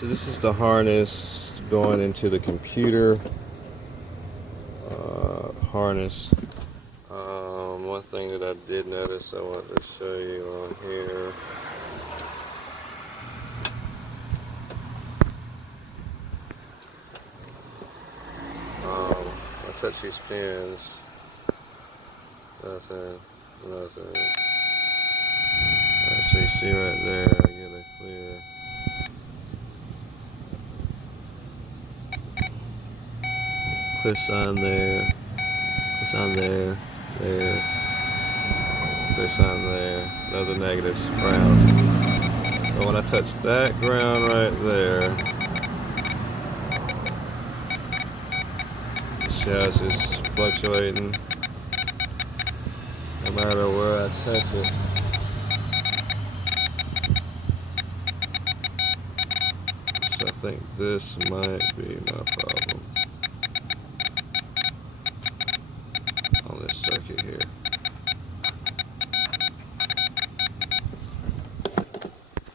So this is the harness going into the computer harness. One thing that I did notice I want to show you on here. I touch these pins. Nothing. Alright, so you see right there, I get a clear. Push on there, push on there, there, push on there. Those are negatives, ground. But when I touch that ground right there, see how it's just fluctuating no matter where I touch it. So I think this might be my problem.